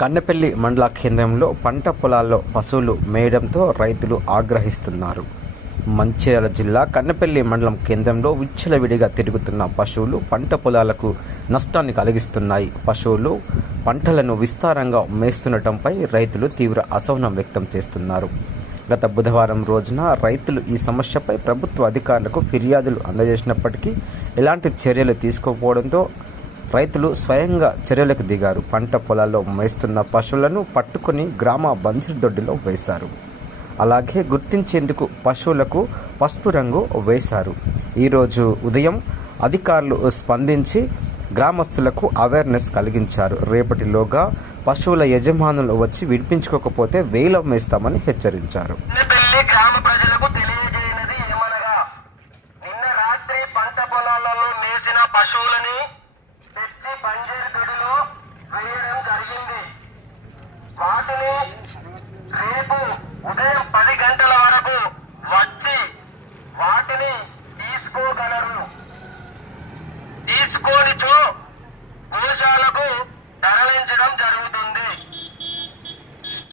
కన్నెపల్లి మండల కేంద్రంలో పంట పొలాల్లో పశువులు మేయడంతో రైతులు ఆగ్రహిస్తున్నారు. మంచిర్యాల జిల్లా కన్నెపల్లి మండలం కేంద్రంలో విచ్చలవిడిగా తిరుగుతున్న పశువులు పంట పొలాలకు నష్టాన్ని కలిగిస్తున్నాయి. పశువులు పంటలను విస్తారంగా మేస్తుండటంపై రైతులు తీవ్ర అసహనం వ్యక్తం చేస్తున్నారు. గత బుధవారం రోజున రైతులు ఈ సమస్యపై ప్రభుత్వ అధికారులకు ఫిర్యాదులు అందజేసినప్పటికీ ఎలాంటి చర్యలు తీసుకోకపోవడంతో రైతులు స్వయంగా చర్యలకు దిగారు. పంట పొలాల్లో మేస్తున్న పశువులను పట్టుకొని గ్రామ బంజిరదొడ్డిలో వేశారు. అలాగే గుర్తించేందుకు పశువులకు పసుపు రంగు వేశారు. ఈరోజు ఉదయం అధికారులు స్పందించి గ్రామస్తులకు అవేర్నెస్ కలిగించారు. రేపటిలోగా పశువుల యజమానులు వచ్చి విడిపించుకోకపోతే వేలం వేస్తామని హెచ్చరించారు. పశువులని పంజేరు గడిలో వేయడం జరిగింది. వాటిని రేపు ఉదయం